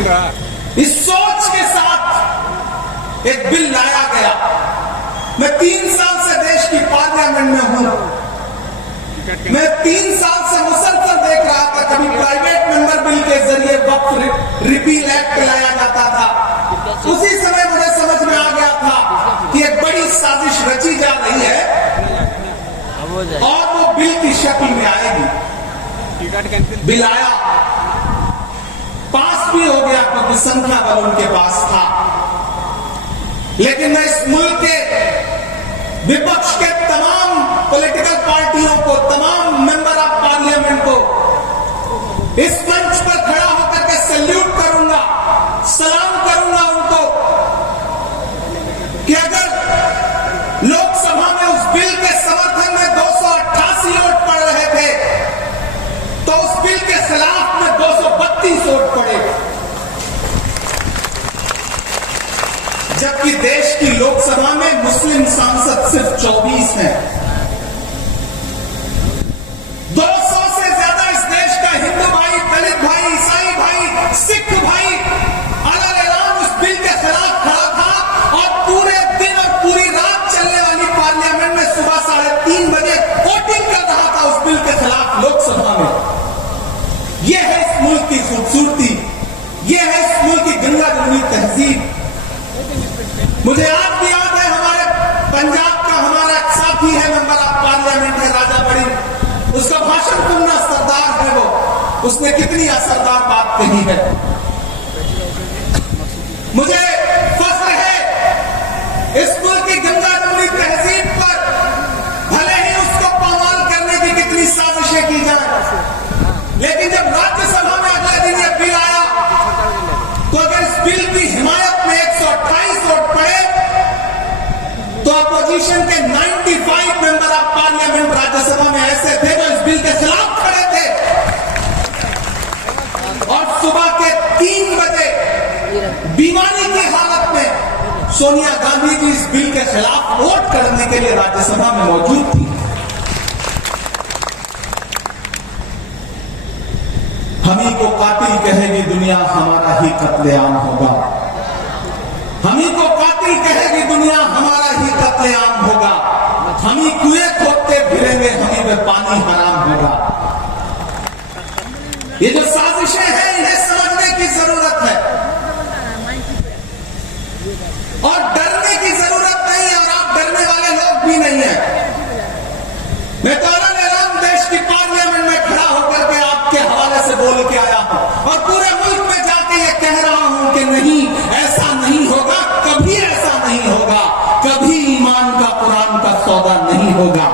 इस सोच के साथ एक बिल लाया गया। मैं 3 साल से देश की पार्लियामेंट में हूं। मैं 3 साल से मुसलसल देख रहा था, कभी प्राइवेट मेंबर बिल के जरिए वक्फ रिपील एक्ट लाया जाता था। उसी समय मुझे समझ में आ गया था कि एक बड़ी साजिश रची जा रही है और वो बिल की शक्ल में आएगी। बिल आया, पास भी हो गया क्योंकि संख्या बल उनके पास था। लेकिन मैं इस मुल्क के विपक्ष के तमाम पॉलिटिकल पार्टियों को, तमाम मेंबर ऑफ पार्लियामेंट को इस मंच पर खड़ा होकर के सैल्यूट करूंगा, सलाम करूंगा उनको कि अगर लोकसभा में उस बिल के समर्थन में 288 वोट पड़ रहे थे तो उस बिल के खिलाफ में 232 वोट पड़े, जबकि देश की लोकसभा में मुस्लिम सांसद सिर्फ 24 हैं। 200 से ज्यादा इस देश का हिंदू भाई, दलित भाई, ईसाई भाई, सिख भाई अलग-अलग उस बिल के खिलाफ खड़ा था और पूरे दिन और पूरी रात चलने वाली पार्लियामेंट में सुबह 3:30 बजे वोटिंग कर रहा था उस बिल के खिलाफ लोकसभा में। यह है इस मुल्क की खूबसूरती, यह है इस मुल्क की गंगा जमुनी तहजीब। मुझे आज भी याद है, हमारे पंजाब का हमारा एक साथी है मेंबर ऑफ पार्लियामेंट है, राजा बड़ी, उसका भाषण सुनना सरदार है वो, उसने कितनी असरदार बात कही है। मुझे फख्र है इस मुल्क की गंगा जमुनी तहजीब पर, भले ही उसको पामाल करने की कितनी साजिशें की जाए, लेकिन जब राज्यसभा में अगले दिन यह बिल आया तो अगर इस बिल की हिमायत में 128 वोट पड़े तो अपोजिशन के 95 मेंबर ऑफ पार्लियामेंट राज्यसभा में ऐसे थे जो इस बिल के खिलाफ खड़े थे। और सुबह के 3 बजे बीमारी की हालत में सोनिया गांधी जी इस बिल के खिलाफ वोट करने के लिए राज्यसभा में मौजूद थी। हमी को कातिल कहेगी दुनिया, हमारा ही कत्लेआम होगा। हमी को कातिल कहेगी दुनिया, हमारा ही कत्लेआम होगा। हमी कुएं खोदते फिरेंगे, हमी में पानी हराम होगा। ये जो साजिशें हैं इन्हें समझने की जरूरत है और डरने की जरूरत नहीं है, और आप डरने वाले लोग भी नहीं है। मैं तो अलग-अलग देश की पार्लियामेंट में खड़ा होकर के आपके हवाले से बोल के आया हूं और पूरे मुल्क में जाके ये कह रहा हूं कि नहीं, ऐसा नहीं होगा, कभी ऐसा नहीं होगा, कभी ईमान का कुरान का सौदा नहीं होगा।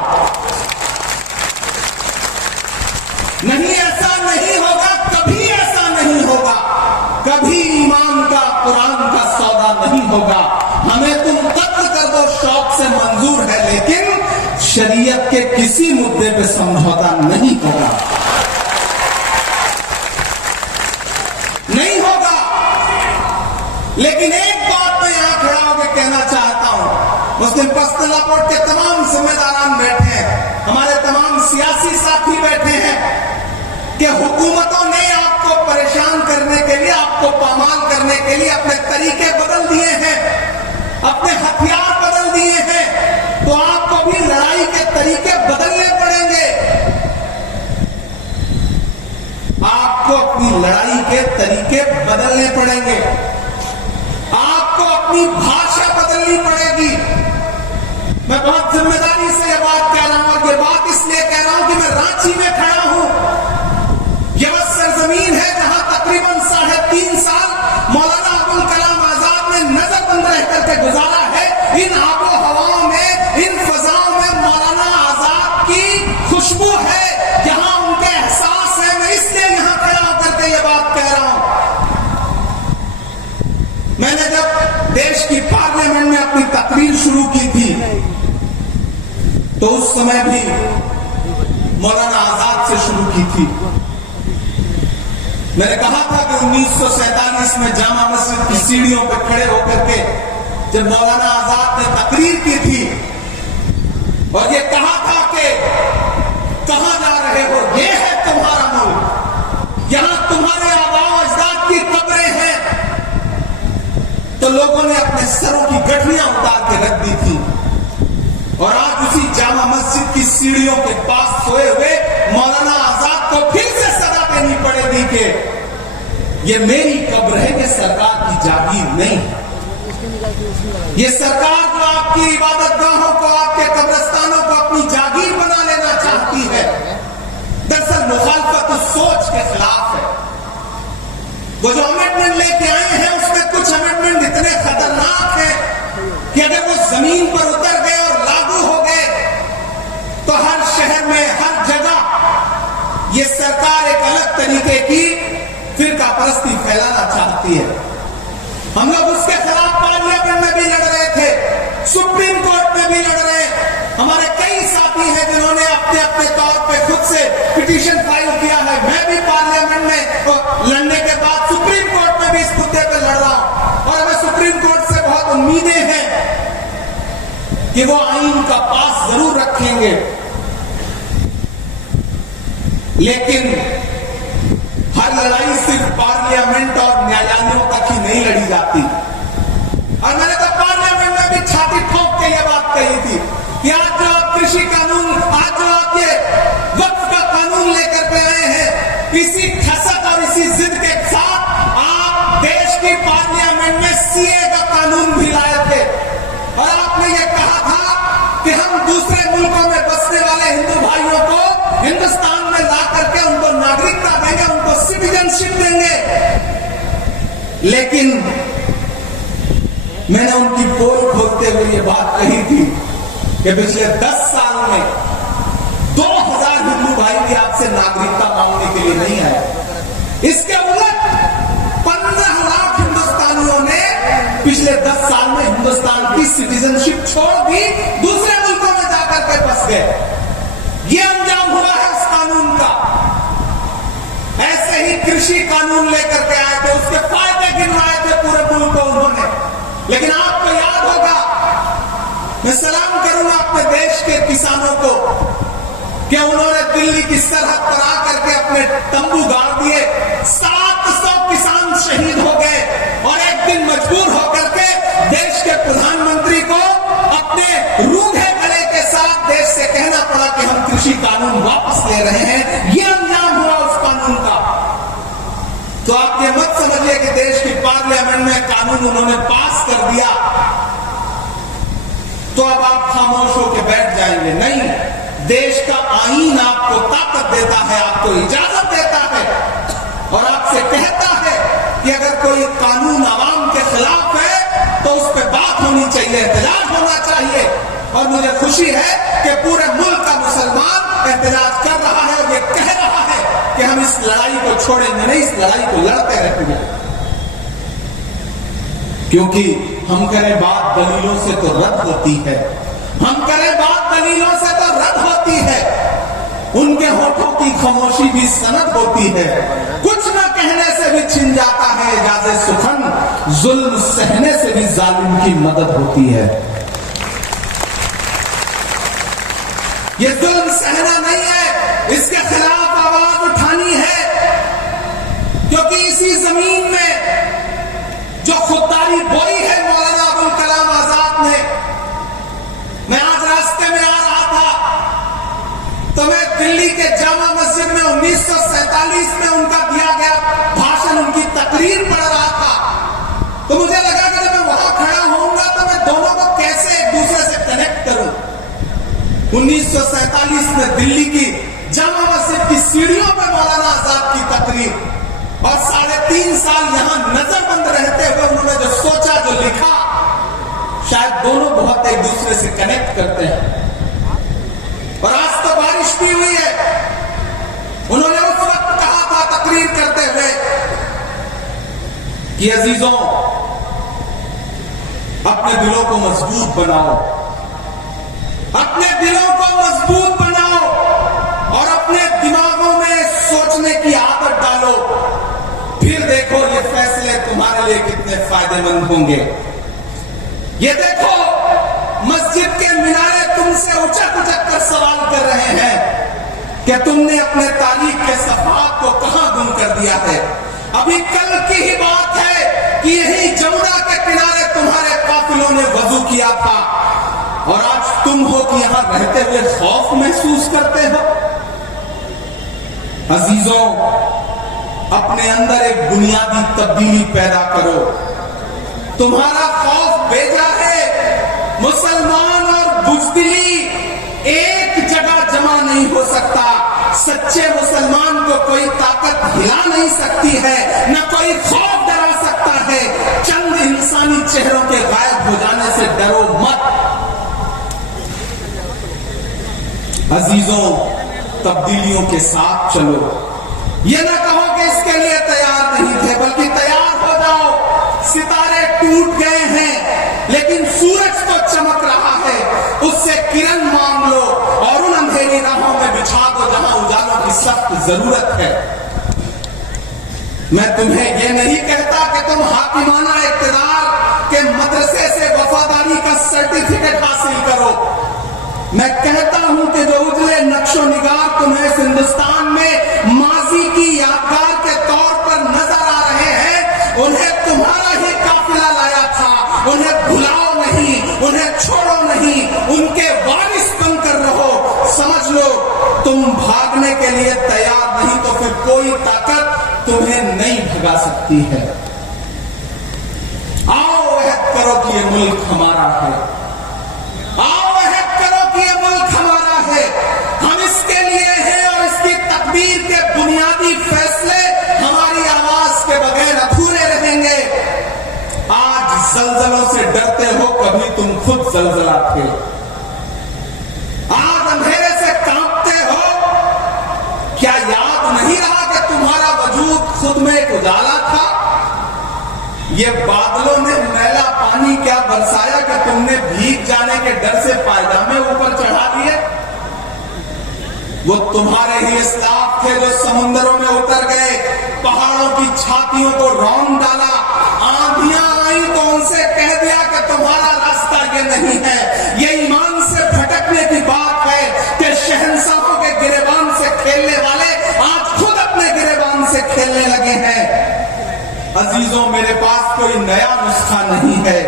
नहीं, ऐसा नहीं होगा, कभी ऐसा नहीं होगा, कभी ईमान का कुरान का सौदा नहीं होगा। हमें तुम कत्ल कर दो शौक से मंजूर है, लेकिन शरीयत के किसी मुद्दे पे समझौता नहीं होगा, नहीं होगा। लेकिन एक बात मैं यहां खड़ा होकर कहना चाहता हूं, मुस्लिम पर्सनल के तमाम जिम्मेदारान बैठे हैं, हमारे तमाम सियासी साथी बैठे हैं कि हुकूमतों ने आपको परेशान करने के लिए, आपको पामाल करने के लिए अपने तरीके बदल दिए हैं, अपने हथियार बदल दिए हैं, तो आपको भी लड़ाई के तरीके बदलने पड़ेंगे। आपको अपनी लड़ाई के तरीके बदलने पड़ेंगे, आपको अपनी भाषा बदलनी पड़ेगी। मैं बहुत जिम्मेदारी से यह बात कह रहा हूं और यह बात इसलिए कह रहा हूं कि मैं रांची में खड़ा हूं। यह वह सरजमीन है जहां तकरीबन 3.5 साल मौलाना अबुल कलाम आजाद ने नजरबंद रह करके गुजारा है। इन आबो हवाओं में, इन फजाओं में मौलाना आजाद की खुशबू है, यहां उनके एहसास है। मैं इसलिए यहां खड़ा होकर के यह बात कह रहा हूं। मैंने जब देश की पार्लियामेंट में अपनी तकरीर शुरू की थी तो उस समय भी मौलाना आजाद से शुरू की थी। मैंने कहा था कि 1947 में जामा मस्जिद की सीढ़ियों पर खड़े होकर के जब मौलाना आजाद ने तकरीर की थी और ये कहा था कि कहां जा रहे हो, ये है तुम्हारा मुल्क, यहां तुम्हारे आबाओ अजदाद की कब्रें हैं, तो लोगों ने अपने सरों की गठरियां उतार के रख दी थी। और आज उसी जामा मस्जिद की सीढ़ियों के पास सोए हुए मौलाना आजाद को फिर से सजा देनी पड़ेगी कि ये मेरी कब्र है, ये सरकार की जागीर नहीं है। ये सरकार जो आपकी इबादत गाहों को, आपके कब्रिस्तानों को अपनी जागीर बना लेना चाहती है, दरअसल मुखालफत उस सोच के खिलाफ है। वो जो अमेंडमेंट लेके आए हैं उसमें कुछ अमेंडमेंट इतने खतरनाक हैं कि अगर वो जमीन पर उतर गए और लागू हो गए तो हर शहर में, हर जगह ये सरकार एक अलग तरीके की फिरका परस्ती फैलाना चाहती है। हम लोग उसके खिलाफ पार्लियामेंट में भी लड़ रहे थे, सुप्रीम कोर्ट में भी लड़ रहे हैं। हमारे कई साथी हैं जिन्होंने अपने अपने तौर पे खुद से पिटीशन फाइल किया है। मैं भी पार्लियामेंट में लड़ने के बाद सुप्रीम कोर्ट में भी इस मुद्दे पे लड़ रहा हूं और हमें सुप्रीम कोर्ट से बहुत उम्मीदें हैं कि वो आईन का पास जरूर रखेंगे, लेकिन हर लड़ाई सिर्फ पार्लियामेंट और न्यायालयों तक ही नहीं लड़ी जाती। और मैंने तो पार्लियामेंट में भी छाती ठोक के ये बात कही थी कि आज जो आप कृषि कानून, आज जो आप ये वक्फ का कानून लेकर के आए हैं, इसी खसक और इसी जिद के साथ आप देश की पार्लियामेंट में सीए का कानून भी लाए थे। और आपने ये कहा था कि हम दूसरे मुल्कों में बसने वाले हिंदू भाइयों को हिंदुस्तान में ला करके उनको नागरिकता देंगे, उनको सिटीजनशिप देंगे। लेकिन मैंने उनकी पोल खोलते हुए ये बात कही थी कि पिछले 10 साल में 2000 हिंदू भाई भी आपसे नागरिकता मांगने के लिए नहीं आए। इसके उलट 15 लाख हिंदुस्तानियों ने पिछले 10 साल में हिंदुस्तान की सिटीजनशिप छोड़ दी, दूसरे मुल्कों में जाकर के बस गए। ये अंजाम हुआ है उस कानून का। ऐसे ही कृषि कानून लेकर के आए थे, उसके फायदे गिनवाए थे पूरे मुल्क को उन्होंने। लेकिन आपको याद होगा, मैं सलाम करूंगा अपने देश के किसानों को कि उन्होंने दिल्ली की सरहद पर आकर के अपने तंबू गाड़ दिए। 700 किसान शहीद हो गए और एक दिन मजबूर होकर के देश के प्रधानमंत्री को अपने रूखे गले के साथ देश से कहना पड़ा कि हम कृषि कानून वापस ले रहे हैं। यह अंजाम हुआ उस कानून का। तो आप ये मत समझिए कि देश की पार्लियामेंट में कानून उन्होंने पास कर दिया तो अब आप खामोश होकर बैठ जाएंगे। नहीं, देश का आईन आपको ताकत देता है, आपको इजाजत देता है और आपसे कहता है कि अगर कोई कानून आवाम के खिलाफ है तो उस पर बात होनी चाहिए, एहतजाज होना चाहिए। और मुझे खुशी है कि पूरे मुल्क का मुसलमान एहतजाज कर रहा है और ये कह रहा है कि हम इस लड़ाई को छोड़ेंगे नहीं, इस लड़ाई को लड़ते रहेंगे। क्योंकि हम करें बात दलीलों से तो रद्द होती है, हम करें बात दलीलों से तो रद्द होती है। उनके होठों की खामोशी भी सनद होती है। कुछ न कहने से भी छिन जाता है इजाज़े सुखन, जुल्म सहने से भी जालिम की मदद होती है। ये जुल्म सहना नहीं है, इसके खिलाफ आवाज उठानी है। क्योंकि इसी जमीन में जो खुददारी बोई है मौलाना अबुल कलाम आजाद ने, मैं आज रास्ते में आ रहा था तो मैं दिल्ली के जामा मस्जिद में 1947 में उनका दिया गया भाषण, उनकी तकरीर पढ़ रहा था। तो मुझे लगा कि जब मैं वहां खड़ा होऊंगा तो मैं दोनों को कैसे एक दूसरे से कनेक्ट करूं। 1947 में दिल्ली की जामा मस्जिद की सीढ़ियों पर मौलाना आजाद की तकरीर और 3.5 साल यहां नजरबंद रहते हुए उन्होंने जो सोचा, जो लिखा, शायद दोनों बहुत एक दूसरे से कनेक्ट करते हैं। और आज तो बारिश भी हुई है। उन्होंने उस वक्त कहा था तकरीर करते हुए कि अजीजों, अपने दिलों को मजबूत बनाओ, अपने दिलों को मजबूत बनाओ और अपने दिमागों में सोचने की आदत डालो। फिर देखो ये फैसले तुम्हारे लिए कितने फायदेमंद होंगे। ये देखो मस्जिद के मीनारे तुमसे उचक उचक कर सवाल कर रहे हैं कि तुमने अपने तारीख के सफात को कहां गुम कर दिया है। अभी कल की ही बात है कि यही जमुना के किनारे किया था, और आज तुम हो कि यहां रहते हुए खौफ महसूस करते हो। अजीजों, अपने अंदर एक बुनियादी तब्दीली पैदा करो। तुम्हारा खौफ बेजा है। मुसलमान और बुज़दिली एक जगह जमा नहीं हो सकता। सच्चे मुसलमान को कोई ताकत हिला नहीं सकती है, न कोई खौफ डरा सकता है। चंद इंसानी चेहरों के गायब हो जाने से डरो मत। अजीजों, तब्दीलियों के साथ चलो। ये ना कहो कि इसके लिए तैयार नहीं थे, बल्कि तैयार हो जाओ। सितारे टूट गए हैं, लेकिन सूरज तो चमक रहा है। उससे किरण मांग लो और उन अंधेरी राहों में बिछा दो जहां उजालों की सख्त जरूरत है। मैं तुम्हें यह नहीं कहता कि तुम हाकिमाना इक़्तिदार के मदरसे से वफादारी का सर्टिफिकेट हासिल करो। मैं कहता हूं कि जो उजले नक्शो निगार तुम्हें इस हिंदुस्तान में माजी की यादगार के तौर पर नजर आ रहे हैं, उन्हें तुम्हारा ही काफिला लाया था। उन्हें भुलाओ नहीं, उन्हें छोड़ो नहीं, उनके वारिस बनकर रहो। समझ लो, तुम भागने के लिए तैयार नहीं तो फिर कोई ताकत तुम्हें नहीं भगा सकती है। आओ अहद करो कि ये मुल्क हमारा है। आओ अहद करो कि ये मुल्क हमारा है। हम इसके लिए हैं और इसकी तकदीर के बुनियादी फैसले हमारी आवाज के बगैर अधूरे रहेंगे। आज जलजलों से डरते हो, कभी तुम खुद जलजला थे। आज अंधेरे से कांपते हो, क्या याद नहीं रहा कि तुम्हारा वजूद खुद में एक उजाला था? ये बादलों ने मैला पानी क्या बरसाया कि तुमने भीग जाने के डर से पायजामे ऊपर चढ़ा दिए? वो तुम्हारे ही स्टाफ थे जो समुद्रों में उतर गए, पहाड़ों की छातियों को रौंद डाला, आंधियां आई तो उनसे कह दिया कि तुम्हारा रास्ता ये नहीं है। ये ईमान से भटकने की बात है कि शहंशाहों के गिरेबान से खेलने वाले आज खुद अपने गिरेबान से खेलने लगे हैं। अजीजों, मेरे पास कोई नया नुस्खा नहीं है,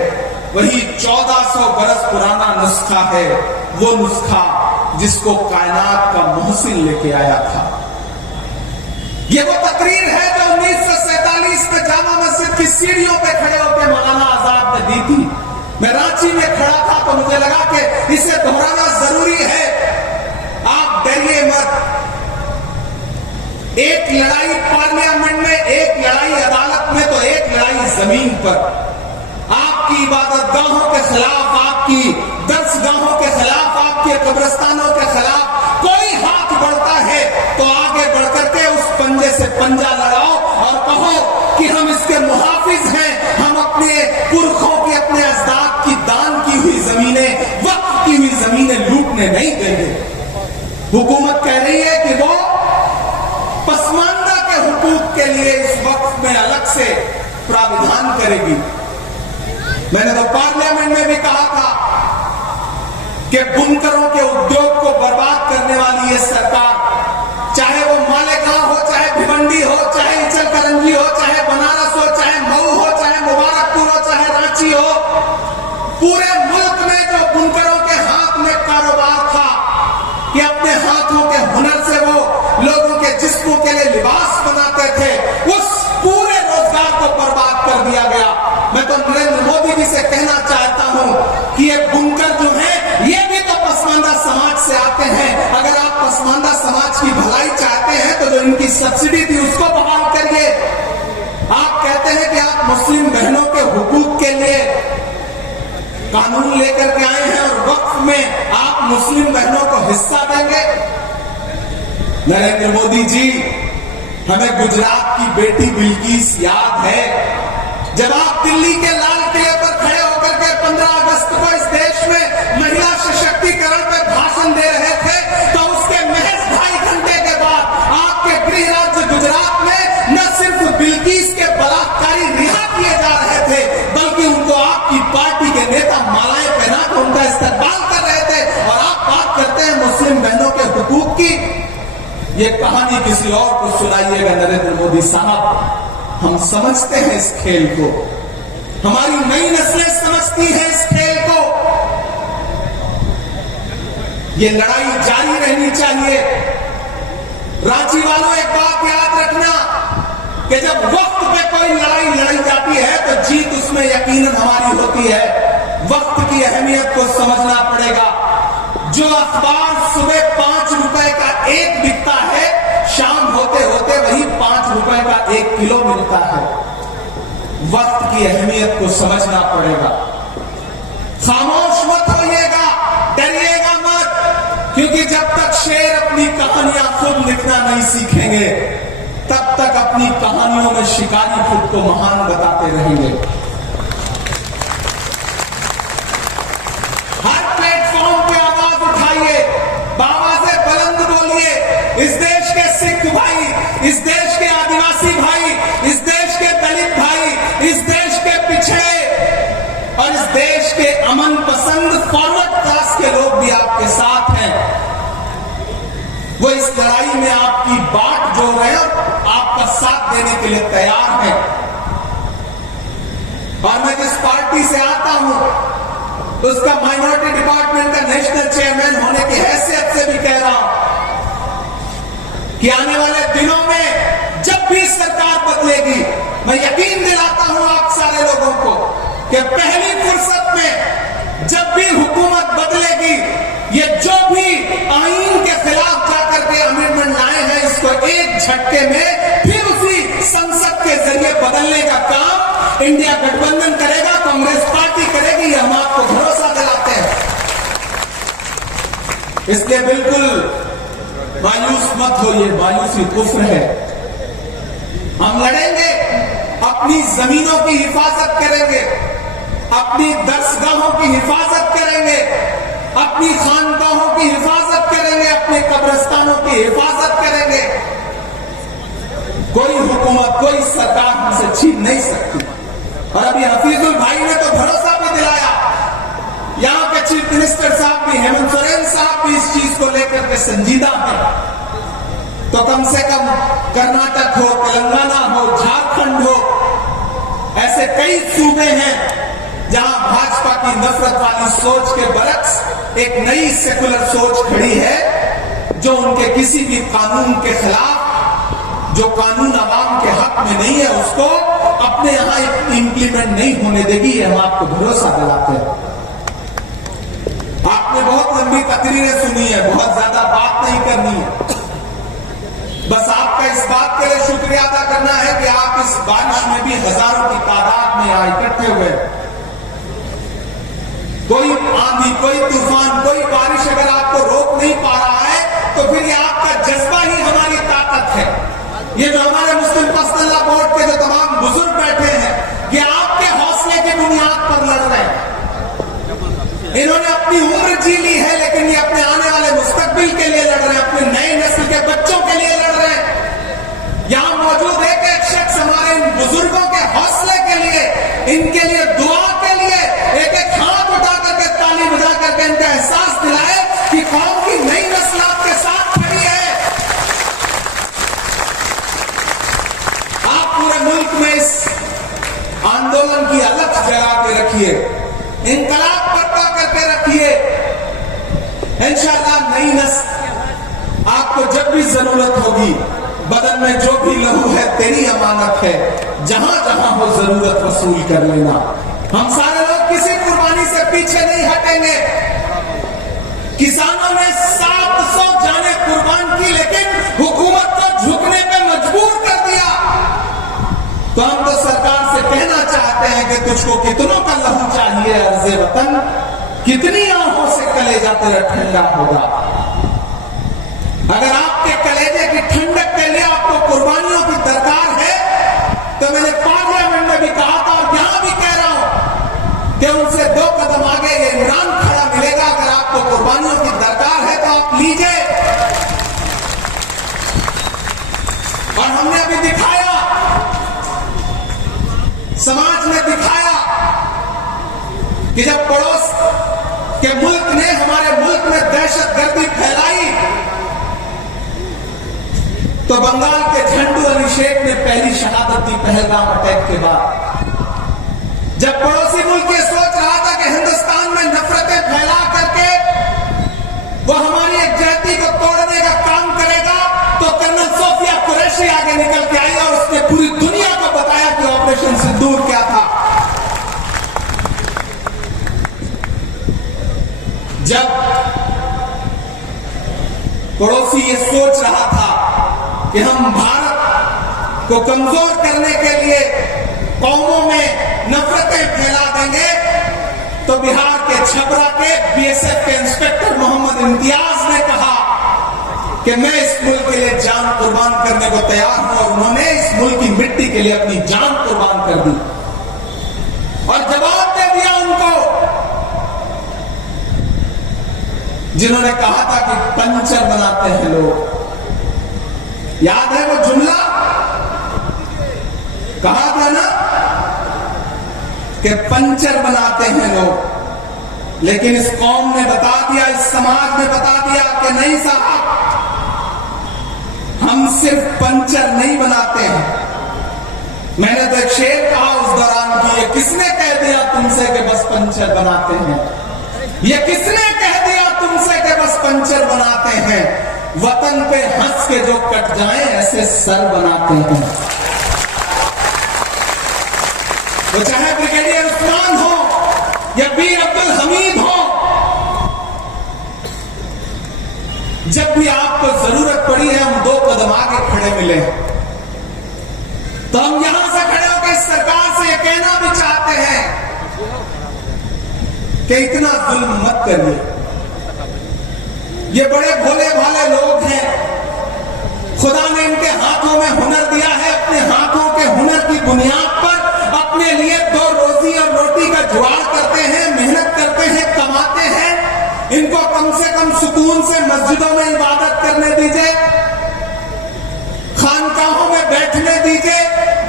वही 1400 बरस पुराना नुस्खा है। वो नुस्खा जिसको कायनात का मोहसिन लेके आया था। ये वो तकरीर है जो 1947 में जामा मस्जिद की सीढ़ियों पे खड़े होकर मौलाना आजाद ने दी थी। मैं रांची में खड़ा था तो मुझे लगा कि इसे दोहराना जरूरी है। आप डरिए मत। एक लड़ाई पार्लियामेंट में, एक लड़ाई अदालत में, तो एक लड़ाई जमीन पर। आपकी इबादतगाहों के खिलाफ, आपकी दर्सगाहों के खिलाफ, आपके कब्रिस्तानों के खिलाफ कोई हाथ बढ़ता है तो आगे बढ़कर के उस पंजे से पंजा लड़ाओ और कहो कि हम इसके मुहाफिज हैं। हम अपने पुरखों की, अपने अजदाद की दान की हुई जमीनें, वक्फ की हुई जमीनें लूटने नहीं देंगे। हुकूमत कह रही है कि वो पसमानदा के हुकूक के लिए इस वक्त में अलग से प्राविधान करेगी। मैंने तो पार्लियामेंट में भी कहा था कि बुनकरों के उद्योग को बर्बाद करने वाली ये सरकार, चाहे वो मालेगांव हो, चाहे भिवंडी हो, चाहे इचलकरंजी हो, चाहे बनारस हो, चाहे मऊ हो, चाहे मुबारकपुर हो, चाहे रांची हो, पूरे मुल्क में जो बुनकरों के हाथ में कारोबार था कि अपने हाथों के हुनर से वो लोगों के जिस्मों के लिए लिबास बनाते थे, उस पूरे रोजगार को बर्बाद कर दिया गया। मैं तो नरेंद्र मोदी जी से कहना चाहता हूं कि ये बुनकर जो है, ये भी तो पसमानदा समाज से आते हैं। अगर आप पसमानदा समाज की भलाई चाहते हैं तो जो इनकी सब्सिडी थी उसको बहाल करिए। आप कहते हैं कि आप मुस्लिम बहनों के हुकूक के लिए कानून लेकर के आए हैं और वक्फ में आप मुस्लिम बहनों को हिस्सा देंगे। नरेंद्र मोदी जी, हमें गुजरात की बेटी बिल्किस याद है, जब आप दिल्ली के लाल किले पर खड़े होकर के 15 अगस्त को इस देश में महिला सशक्तिकरण पर भाषण दे रहे थे, तो उसके महज 2.5 घंटे के बाद आपके गृह राज्य गुजरात में न सिर्फ बिल्किस के बलात्कारी रिहा किए जा रहे थे, बल्कि उनको आपकी पार्टी के नेता मालाएं पहना कर उनका इस्तेमाल कर रहे थे। और आप बात करते हैं मुस्लिम बहनों के हुकूक की। ये कहानी किसी और को सुनाइएगा नरेंद्र मोदी साहब। हम समझते हैं इस खेल को, हमारी नई नस्लें समझती हैं इस खेल को। ये लड़ाई जारी रहनी चाहिए। रांची वालों, एक बात याद रखना कि जब वक्त पे कोई लड़ाई लड़ी जाती है तो जीत उसमें यकीनन हमारी होती है। वक्त की अहमियत को समझना पड़ेगा। जो अखबार सुबह 5 रुपए का एक बिकता है, शाम होते होते वही 5 रुपए का 1 किलो मिलता है। वक्त की अहमियत को समझना पड़ेगा। खामोश मत होइएगा, डरिएगा मत, क्योंकि जब तक शेर अपनी कहानियां खुद लिखना नहीं सीखेंगे तब तक अपनी कहानियों में शिकारी खुद को महान बताते रहेंगे। हर प्लेटफॉर्म पे आवाज उठाइए, आवाज़ बुलंद बोलिए। इस देश के सिख भाई, इस देश के आदिवासी भाई, इस देश के दलित भाई, इस देश के पिछड़े और इस देश के अमन पसंद फॉरवर्ड क्लास के लोग भी आपके साथ हैं। वो इस लड़ाई में आपकी बाट जोड़ रहे हैं और आपका साथ देने के लिए तैयार हैं। और मैं जिस पार्टी से आता हूं उसका माइनॉरिटी डिपार्टमेंट का नेशनल चेयरमैन होने की हैसियत से भी कह रहा हूं कि आने वाले दिनों में जब भी सरकार बदलेगी, मैं यकीन दिलाता हूं आप सारे लोगों को कि पहली फुर्सत में जब भी हुकूमत बदलेगी, ये जो भी आईन के खिलाफ जाकर के अमेंडमेंट लाए हैं, इसको एक झटके में फिर उसी संसद के जरिए बदलने का काम इंडिया गठबंधन करेगा, कांग्रेस पार्टी करेगी। ये हम आपको भरोसा दिलाते हैं। इसलिए बिल्कुल मायूस मत होइए, मायूसी कुफ्र है। हम लड़ेंगे, अपनी जमीनों की हिफाजत करेंगे, अपनी दरसगाहों की हिफाजत करेंगे, अपनी खानकाहों की हिफाजत करेंगे, अपने कब्रिस्तानों की हिफाजत करेंगे। कोई हुकूमत, कोई सरकार हमसे छीन नहीं सकती। और अभी हफीजुल भाई ने तो भरोसा भी दिलाया, यहां के चीफ मिनिस्टर साहब भी, हेमंत सोरेन साहब भी इस चीज को लेकर के संजीदा हैं। तो कम से कम कर्नाटक हो, तेलंगाना हो, झारखंड हो, ऐसे कई सूबे हैं जहां भाजपा की नफरत वाली सोच के बरक्स एक नई सेकुलर सोच खड़ी है, जो उनके किसी भी कानून के खिलाफ, जो कानून अवाम के हक में नहीं है, उसको अपने यहां इंप्लीमेंट नहीं होने देगी। ये हम आपको भरोसा दिलाते हैं। आपने बहुत लंबी तकरीरें सुनी है, बहुत ज्यादा बात नहीं करनी है। बस आपका इस बात के लिए शुक्रिया अदा करना है कि आप इस बारिश में भी हजारों की तादाद में यहाँ इकट्ठे हुए। कोई आंधी, कोई तूफान, कोई बारिश अगर आपको रोक नहीं पा रहा है तो फिर ये आपका जज्बा ही हमारी ताकत है। ये जो हमारे मुस्लिम पर्सनल बोर्ड के जो तमाम बुजुर्ग बैठे हैं, ये आपके हौसले की बुनियाद पर लड़ रहे हैं। इन्होंने अपनी उम्र जी ली है, लेकिन ये अपने आने वाले मुस्तकबिल के लिए लड़ रहे हैं, अपने नए नस्ल के बच्चों के लिए लड़ रहे हैं। यहां मौजूद एक शख्स हमारे इन बुजुर्गों के हौसले के लिए, इनके लिए दुआ के लिए एक हाथ उठा करके, ताली बजा करके इनका एहसास दिलाए कि कौम की नई नस्ल आपके साथ खड़ी है। आप पूरे मुल्क में इस आंदोलन की अलग जगा के रखिए, इंकलाब बर्पा करके रखिए। इंशाअल्लाह नई नस्ल आपको जब भी जरूरत होगी, बदन में जो भी लहू है तेरी अमानत है, जहां जहां हो जरूरत वसूल कर लेना। हम सारे लोग किसी कुर्बानी से पीछे नहीं हटेंगे। किसानों ने 700 जाने कुर्बान की, लेकिन हुकूमत को झुकने पे मजबूर कर दिया। तो हम तो सरकार से कहना चाहते हैं कि तुझको कितनों का लहू चाहिए अर्ज़े वतन, कितनी आंखों से कलेजा तेरा ठंडा होगा। अगर आपके कलेजे की ठंडक के लिए आपको कुर्बानियों की दरकार है, तो मैंने पार्लियामेंट में भी कहा था और यहां भी कह रहा हूं कि उनसे 2 कदम आगे ये इमरान खड़ा मिलेगा। अगर आपको कुर्बानियों की दरकार है तो आप लीजिए। और हमने अभी दिखाया, समाज ने दिखाया कि जब पड़ोस के मुल्क ने हमारे मुल्क में दहशतगर्दी फैलाई, तो बंगाल के झंडू अली शेख ने पहली शहादत दी पहलगाम अटैक के बाद। जब पड़ोसी मुल्क ये सोच रहा था कि हिंदुस्तान में नफरतें फैला करके वो हमारी एकजुटता को तोड़ने का काम करेगा, तो कर्नल सोफिया कुरैशी आगे निकल के आई और उसने पूरी दुनिया को बताया कि ऑपरेशन सिंदूर क्या था। जब पड़ोसी ये सोच रहा था कि हम भारत को कमजोर करने के लिए कौमों में नफरतें फैला देंगे, तो बिहार के छपरा के बीएसएफ के इंस्पेक्टर मोहम्मद इम्तियाज ने कहा कि मैं इस मुल्क के लिए जान कुर्बान करने को तैयार हूं, और उन्होंने इस मुल्क की मिट्टी के लिए अपनी जान कुर्बान कर दी और जवाब दे दिया उनको जिन्होंने कहा था कि पंचर बनाते हैं लोग। याद है वो जुमला? कहा था ना कि पंचर बनाते हैं लोग। लेकिन इस कौम ने बता दिया, इस समाज ने बता दिया कि नहीं साहब, हम सिर्फ पंचर नहीं बनाते हैं। मैंने तो एक शेर कहा उस दौरान कि ये किसने कह दिया तुमसे कि बस पंचर बनाते हैं? ये किसने कह दिया तुमसे कि बस पंचर बनाते हैं? वतन पे हंस के जो कट जाए ऐसे सर बनाते हैं। वो चाहे ब्रिगेडियर उस्मान हो या बीर अब्दुल हमीद हो, जब भी आपको जरूरत पड़ी है हम 2 कदम आगे खड़े मिले, तो हम यहां से खड़े होकर इस सरकार से यह कहना भी चाहते हैं कि इतना जुल्म मत करिए। ये बड़े भोले भाले लोग हैं, खुदा ने इनके हाथों में हुनर दिया है, अपने हाथों के हुनर की बुनियाद पर अपने लिए 2 रोजी और रोटी का जुगाड़ करते हैं, मेहनत करते हैं, कमाते हैं। इनको कम से कम सुकून से मस्जिदों में इबादत करने दीजिए, खानकाहों में बैठने दीजिए,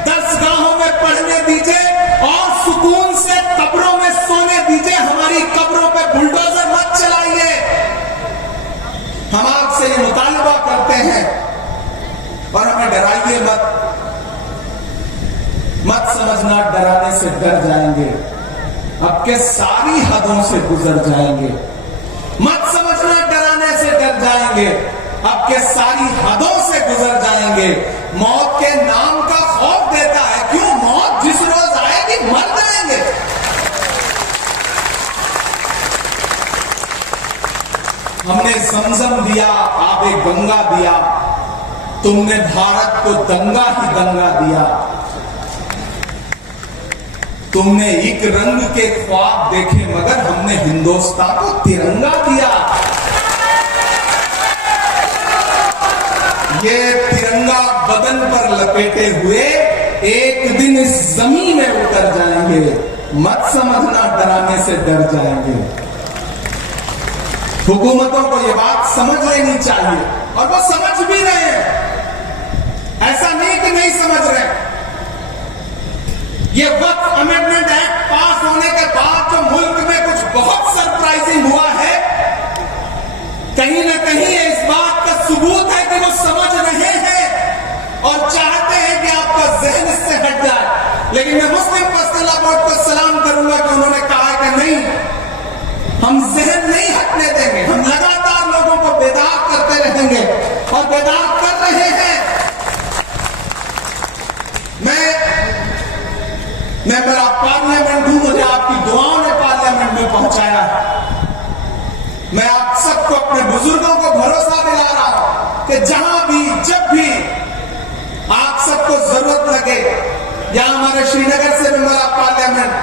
दरसगाहों में पढ़ने दीजिए और सुकून से कब्रों में सोने दीजिए। हमारी कब्रों पे बुलडोजर मत चलाइए। हम आपसे ये मुतालबा करते हैं और हमें डराइए मत। मत समझना डराने से डर जाएंगे, अब के सारी हदों से गुजर जाएंगे। मत समझना डराने से डर जाएंगे, अब के सारी हदों से गुजर जाएंगे। मौत के नाम का खौफ देता है, क्यों? मौत जिस रोज आएगी मर जाएंगे। हमने जमजम दिया, आबे गंगा दिया, तुमने भारत को दंगा ही दंगा दिया। तुमने एक रंग के ख्वाब देखे मगर हमने हिंदुस्तान को तिरंगा दिया। ये तिरंगा बदन पर लपेटे हुए एक दिन इस जमीन में उतर जाएंगे। मत समझना डराने से डर जाएंगे। हुकूमतों को ये बात समझ लेनी चाहिए और वो समझ भी रहे हैं, ऐसा नहीं कि नहीं समझ रहे। ये वक्त अमेंडमेंट एक्ट पास होने के बाद जो मुल्क में कुछ बहुत सरप्राइजिंग हुआ है, कहीं ना कहीं इस बात का सबूत है कि वो समझ रहे हैं और चाहते हैं कि आपका जहन इससे हट जाए। लेकिन मैं मुस्लिम पर्सनल बोर्ड को सलाम करूंगा कि उन्होंने कहा कि नहीं, हम जहन नहीं हटने देंगे, हम लगातार लोगों को बेदार करते रहेंगे और बेदार कर रहे हैं। मैं मेरा पार्लियामेंट हूं, मुझे आपकी दुआओं ने पार्लियामेंट में पहुंचाया है। मैं आप सबको, अपने बुजुर्गों को भरोसा दिला रहा हूं कि जहां भी जब भी आप सबको जरूरत लगे, या हमारे श्रीनगर से मेंबर ऑफ पार्लियामेंट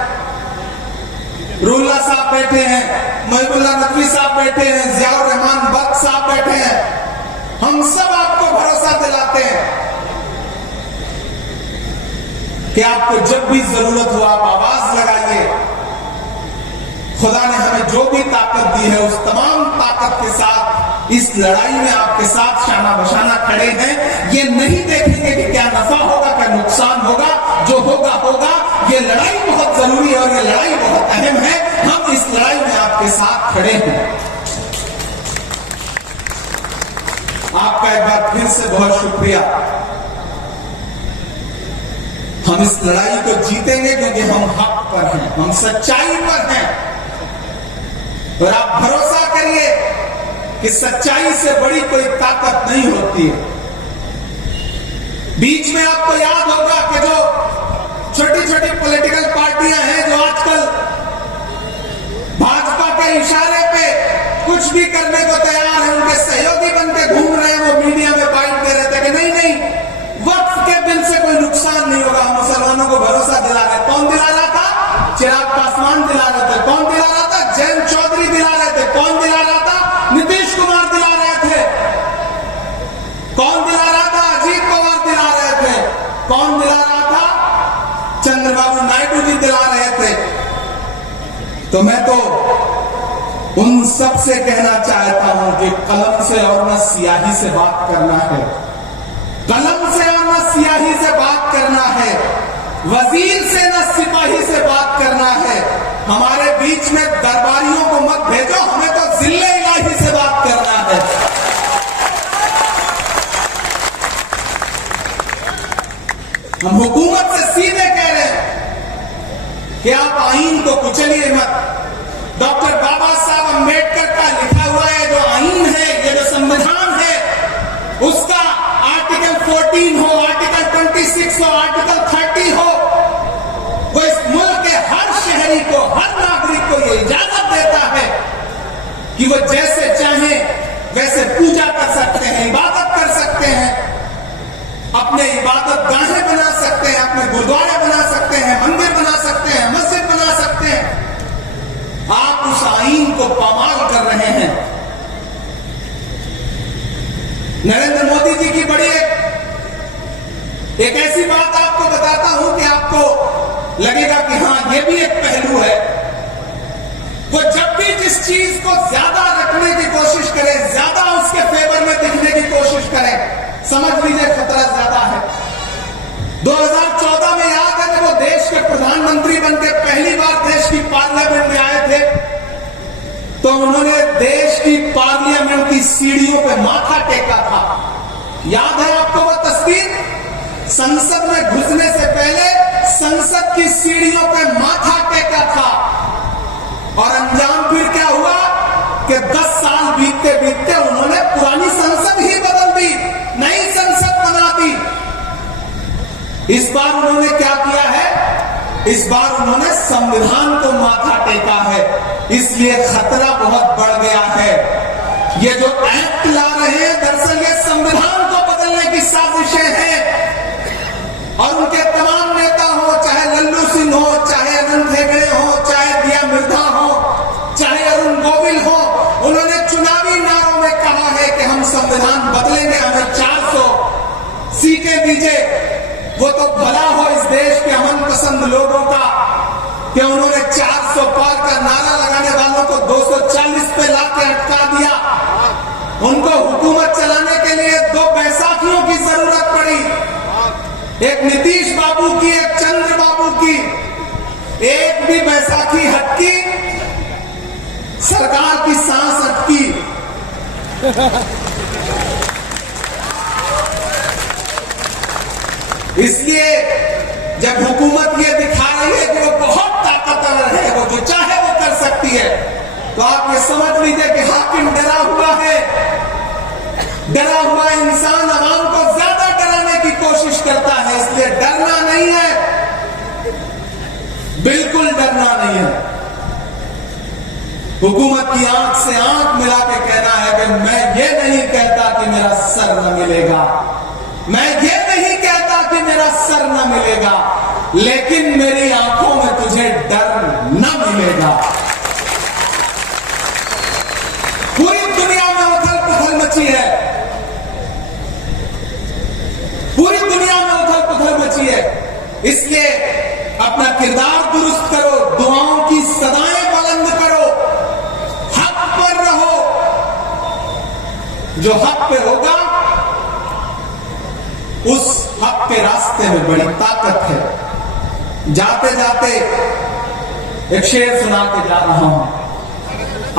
रुल्ला साहब बैठे हैं, महबूबुल्लाह नकवी साहब बैठे हैं, जियाउर रहमान बख्श साहब बैठे हैं, हम सब आपको भरोसा दिलाते हैं कि आपको जब भी जरूरत हो आप आवाज लगाइए। खुदा ने हमें जो भी ताकत दी है उस तमाम ताकत के साथ इस लड़ाई में आपके साथ शाना बशाना खड़े हैं। ये नहीं देखेंगे कि क्या नफा होगा क्या नुकसान होगा, जो होगा होगा। ये लड़ाई बहुत जरूरी है और ये लड़ाई बहुत अहम है। हम इस लड़ाई में आपके साथ खड़े हैं। आपका एक बार फिर से बहुत शुक्रिया। हम इस लड़ाई को जीतेंगे क्योंकि हम हक पर हैं, हम सच्चाई पर हैं। और आप भरोसा करिए कि सच्चाई से बड़ी कोई ताकत नहीं होती है। बीच में आपको याद होगा कि जो छोटी छोटी पॉलिटिकल पार्टियां हैं जो आजकल भाजपा के इशारे पे कुछ भी करने को तैयार है, उनके सहयोगी बनकर घूम रहे हैं, वो मीडिया में बाइट दे रहे थे कि नहीं नहीं, वक्त के बिल से कोई नुकसान नहीं होगा, मुसलमानों को भरोसा दिला रहे। कौन दिला रहा था? चिराग पासवान दिला रहे थे। कौन दिला रहा था? जयंत चौधरी दिला रहे थे। कौन दिला रहा था? नीतीश कुमार दिला रहे थे। कौन दिला रहा था? अजीत पवार दिला रहे थे। कौन दिला रहा था? चंद्रबाबू नायडू जी दिला रहे थे। तो मैं तो उन सब से कहना चाहता हूं कि कलम से और न स्याही से बात करना है, कलम से और न स्याही से बात करना है, वजीर से न सिपाही से बात करना है। हमारे बीच में दरबारियों को मत भेजो, हमें तो जिले इलाही से बात करना है। हम हुकूमत से सीधे कह रहे हैं कि आप आईन को कुचलिए मत। डॉक्टर बाबा साहब अम्बेडकर का लिखा हुआ है जो आईन है, ये जो संविधान है, उसका आर्टिकल 14 हो, आर्टिकल 26 हो, आर्टिकल 30 हो, वो इस मुल्क के हर शहरी को, हर नागरिक को ये इजाजत देता है कि वो जैसे चाहे वैसे पूजा कर सकते हैं, इबादत कर सकते हैं, अपने इबादत गाहें बना सकते हैं, अपने गुरुद्वारे बना सकते हैं, मंदिर बना सकते हैं, मस्जिद बना सकते हैं। आप उस आईन को पामाल कर रहे हैं। नरेंद्र मोदी जी की बड़ी एक ऐसी बात आपको बताता हूं कि आपको लगेगा कि हां ये भी एक पहलू है। वो जब भी जिस चीज को ज्यादा रखने की कोशिश करे, ज्यादा उसके फेवर में दिखने की कोशिश करे, समझ लीजिए खतरा ज्यादा है। 2014 में याद है जब वो देश के प्रधानमंत्री बनकर पहली बार देश की पार्लियामेंट में आए थे, तो उन्होंने देश की पार्लियामेंट की सीढ़ियों पे माथा टेका था। याद है आपको वो तस्वीर? संसद में घुसने से पहले संसद की सीढ़ियों पे माथा टेका था। और अंजाम फिर क्या हुआ कि 10 साल बीतते बीतते उन्होंने पुरानी संसद ही बदल दी, नई संसद बना दी। इस बार उन्होंने क्या किया है? इस बार उन्होंने संविधान को माथा टेका है। इसलिए खतरा बहुत बढ़ गया है। ये जो एक्ट ला रहे हैं, दरअसल ये संविधान को बदलने की साजिशें हैं। और उनके तमाम नेता हो, चाहे लल्लू सिंह हो, चाहे अनंत हेगड़े हो, चाहे दिया मिर्धा हो, चाहे अरुण गोविल हो, उन्होंने चुनावी नारों में कहा है कि हम संविधान बदलेंगे, हमें 400 सीटें दीजिए। वो तो भला हो इस देश के अमन पसंद लोगों का कि उन्होंने 400 पार का नारा लगाने वालों को 240 पे लाके अटका दिया। उनको हुकूमत चलाने के लिए 2 बैसाखियों की जरूरत पड़ी, एक नीतीश बाबू की, एक चंद्र बाबू की। एक भी बैसाखी हटकी, सरकार की सांस अटकी। इसलिए जब हुकूमत ये दिखा रही है कि वो बहुत ताकतवर है, वो जो चाहे वो कर सकती है, तो आप ये समझ लीजिए कि हाकिम डरा हुआ है। डरा हुआ इंसान आवाम को ज्यादा डराने की कोशिश करता है। इसलिए डरना नहीं है, बिल्कुल डरना नहीं है। हुकूमत की आंख से आंख मिला के कहना है कि मैं ये नहीं कहता कि मेरा सर न मिलेगा, मैं ये नहीं कहता कि मेरा सर न मिलेगा, लेकिन मेरी आंखों में तुझे डर न मिलेगा। पूरी दुनिया में उथल पुथल मची है, पूरी दुनिया में उथल पुथल मची है। इसलिए अपना किरदार दुरुस्त करो, दुआओं की सदाएं बुलंद करो, हक पर रहो। जो हक पे होगा उस हक के रास्ते में बड़ी ताकत है। जाते जाते एक शेर सुना के जा रहा हूं,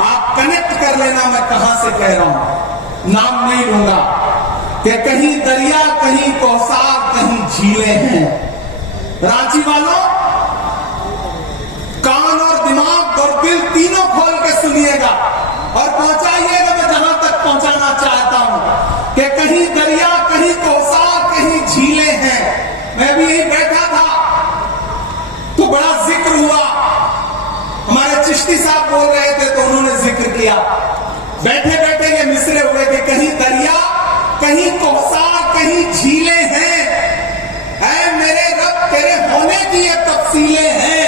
आप कनेक्ट कर लेना मैं कहां से कह रहा हूं, नाम नहीं लूंगा, कि कहीं दरिया, कहीं कौसार, कहीं झीलें हैं। रांची वालों, कान और दिमाग और दिल तीनों खोल के सुनिएगा और पहुंचाइएगा मैं जहां तक बताना चाहता हूं कि कहीं दरिया, कहीं कौसार, कहीं झीलें हैं। मैं भी यही बैठा था तो बड़ा जिक्र हुआ, हमारे चिश्ती साहब बोल रहे थे तो उन्होंने जिक्र किया। बैठे बैठे ये मिसरे हुए कि कहीं दरिया, कहीं कौसार, कहीं झीलें हैं। ऐ मेरे रब तेरे होने की ये तफसीलें हैं।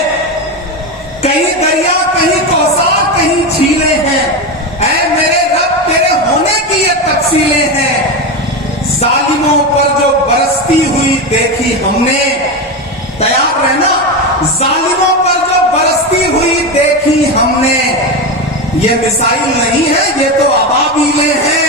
कहीं दरिया, कहीं कौसार, कहीं झीलें हैं। ऐ मेरे रब तेरे होने की ये तफसीलें हैं। जालिमों पर जो बरसती हुई देखी हमने, तैयार रहना, जालिमों पर जो बरसती हुई देखी हमने, ये मिसाइल नहीं है, ये तो अबाबीलें हैं।